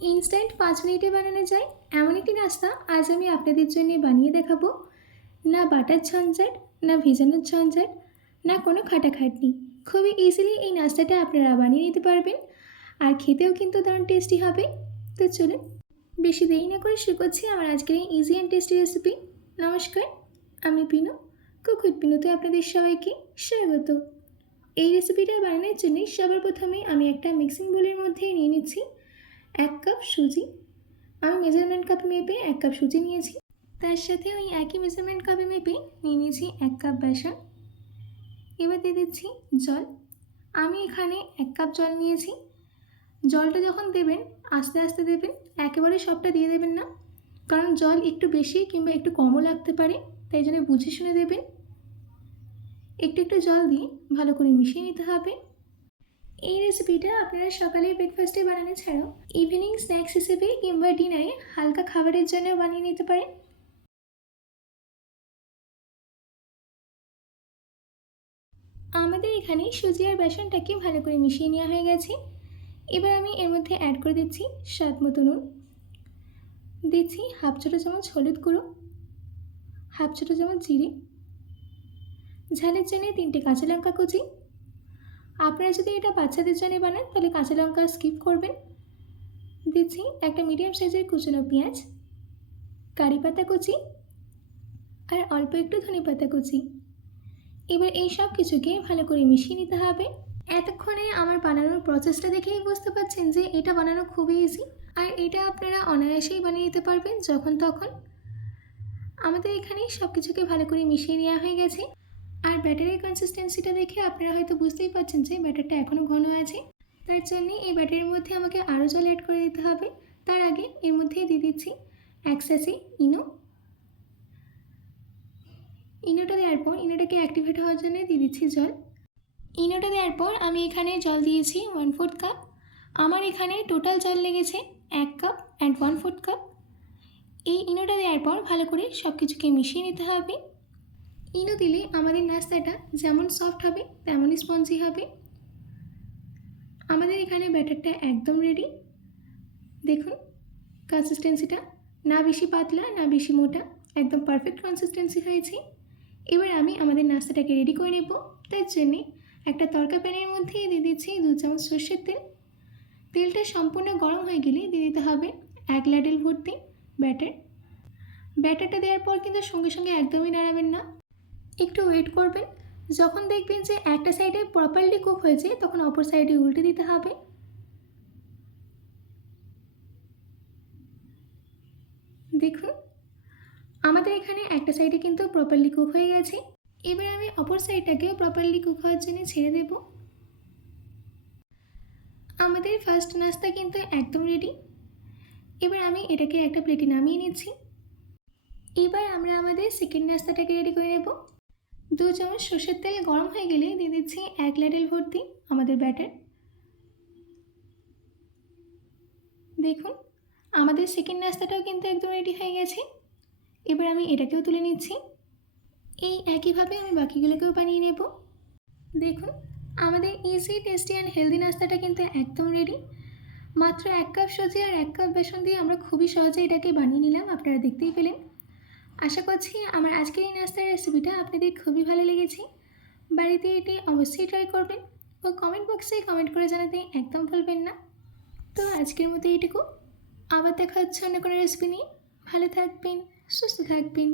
Instant 5 মিনিটে বানানো যায় এমন একটি নাস্তা আজ আমি আপনাদের জন্য বানিয়ে দেখাবো। না বাটার ঝঞ্ঝাট, না ভেজানোর ঝঞ্ঝাট, না কোনো খাটাখাটনি। খুবই ইজিলি এই নাস্তাটা আপনারা বানিয়ে নিতে পারবেন, আর খেতেও কিন্তু দারুণ টেস্টি হবে। তো চলুন বেশি দেরি না করে শুরু করছি আমার আজকের এই ইজি অ্যান্ড টেস্টি রেসিপি। নমস্কার, আমি পিনু, কুক উইথ পিনুতে আপনাদের সবাইকে স্বাগত। এই রেসিপিটা বানানোর জন্য সবার প্রথমে আমি একটা মিক্সিং বোলের মধ্যে নিয়ে নিচ্ছি 1 কাপ সুজি। আমি মেজারমেন্ট কাপে মেপে 1 কাপ সুজি নিয়েছি। তার সাথে ওই একই মেজারমেন্ট কাপে মেপে নিয়ে নিয়েছি 1 কাপ বেসন। এবার দিয়ে দিচ্ছি জল। আমি এখানে 1 কাপ জল নিয়েছি। জলটা যখন দেবেন আস্তে আস্তে দেবেন, একেবারে সবটা দিয়ে দেবেন না, কারণ জল একটু বেশি কিংবা একটু কমও লাগতে পারে, তাই জন্য বুঝে শুনে দেবেন। একটু একটু জল দিয়ে ভালো করে মিশিয়ে নিতে হবে। এই রেসিপিটা আপনারা সকালে ব্রেকফাস্টে বানানো ছাড়াও ইভিনিং স্ন্যাক্স হিসেবে কিংবা ডিনারে হালকা খাবারের জন্য বানিয়ে নিতে পারেন। আমাদের এখানে সুজি আর বেসনটাকে ভালো করে মিশিয়ে নেওয়া হয়ে গেছে। এবার আমি এর মধ্যে অ্যাড করে দিচ্ছি স্বাদ মতো নুন, দিচ্ছি হাফ ছোটো চামচ হলুদ গুঁড়ো, হাফ ছোটো চামচ জিরে, ঝালের জন্য 3টে কাঁচা লঙ্কা কুচি। আপনারা যদি এটা বাচ্চাদের জন্য বানান তাহলে কাঁচা লঙ্কা স্কিপ করবেন। দিচ্ছি একটা মিডিয়াম সাইজের কুচনো পেঁয়াজ, কারি পাতা কুচি, আর অল্প একটু ধনে পাতা কুচি। এবার এই সব কিছুকে ভালো করে মিশিয়ে নিতে হবে। এতক্ষণে আমার বানানোর প্রসেসটা দেখেই বুঝতে পারছেন যে এটা বানানো খুবই ইজি, আর এটা আপনারা অনায়াসেই বানিয়ে নিতে পারবেন যখন তখন। আমাদের এখানে সব কিছুকে ভালো করে মিশিয়ে নেওয়া হয়ে গেছে, আর ব্যাটারের কনসিস্টেন্সিটা দেখে আপনারা হয়তো বুঝতেই পারছেন যে ব্যাটারটা এখনও ঘন আছে। তার জন্যে এই ব্যাটারের মধ্যে আমাকে আরও জল অ্যাড করে দিতে হবে। তার আগে এর মধ্যেই দিয়ে দিচ্ছি 1 স্যাশে ইনো। ইনোটা দেওয়ার পর ইনোটাকে অ্যাক্টিভেট হওয়ার জন্য দিয়ে দিচ্ছি জল। ইনোটা দেওয়ার পর আমি এখানে জল দিয়েছি 1/4 কাপ। আমার এখানে টোটাল জল লেগেছে 1 কাপ অ্যান্ড 1/4 কাপ। এই ইনোটা দেওয়ার পর ভালো করে সব কিছুকে মিশিয়ে নিতে হবে। ইনো দিলে আমাদের নাস্তাটা যেমন সফট হবে তেমনই স্পঞ্জি হবে। আমাদের এখানে ব্যাটারটা একদম রেডি। দেখুন কনসিস্টেন্সিটা, না বেশি পাতলা না বেশি মোটা, একদম পারফেক্ট কনসিস্টেন্সি হয়েছে। এবার আমি আমাদের নাস্তাটাকে রেডি করে নেব। তার জন্যে একটা তড়কা প্যানের মধ্যে দিয়ে দিচ্ছি 2 চামচ সর্ষের তেল। তেলটা সম্পূর্ণ গরম হয়ে গেলে দিয়ে দিতে হবে 1 ল্যাডেল ভর্তি ব্যাটার। ব্যাটারটা দেওয়ার পর কিন্তু সঙ্গে সঙ্গে একদমই নাড়াবেন না, একটু ওয়েট করবেন। যখন দেখবেন যে একটা সাইডে প্রপারলি কুক হয়েছে তখন অপর সাইডে উল্টে দিতে হবে। দেখুন আমাদের এখানে একটা সাইডে কিন্তু প্রপারলি কুক হয়ে গেছে। এবার আমি অপর সাইডটাকেও প্রপারলি কুক হওয়ার জন্য ছেড়ে দেব। আমাদের ফার্স্ট নাস্তা কিন্তু একদম রেডি। এবার আমি এটাকে একটা প্লেটে নামিয়ে নিচ্ছি। এবার আমরা আমাদের সেকেন্ড নাস্তাটাকে রেডি করে নেব। 2 চামচ সর্ষের তেল গরম হয়ে গেলে দিয়ে দিচ্ছি 1 ল্যাডেল ভর্তি আমাদের ব্যাটার। দেখুন আমাদের সেকেন্ড নাস্তাটাও কিন্তু একদম রেডি হয়ে গেছে। এবার আমি এটাকেও তুলে নিচ্ছি। এই একইভাবে আমি বাকিগুলোকেও বানিয়ে নেব। দেখুন আমাদের ইজি টেস্টি অ্যান্ড হেলদি নাস্তাটা কিন্তু একদম রেডি। মাত্র 1 কাপ সুজি আর 1 কাপ বেসন দিয়ে আমরা খুবই সহজে এটাকে বানিয়ে নিলাম, আপনারা দেখতেই পেলেন। আশা করছি আমার আজকের এই নাস্তার রেসিপিটা আপনাদের খুবই ভালো লেগেছে। বাড়িতে এটি অবশ্যই ট্রাই করবেন ও কমেন্ট বক্সে কমেন্ট করে জানাতে একদম ভুলবেন না। তো আজকের মতো এইটুকু, আবার দেখা হচ্ছে অন্য কোনো রেসিপি নিয়ে। ভালো থাকবেন, সুস্থ থাকবেন।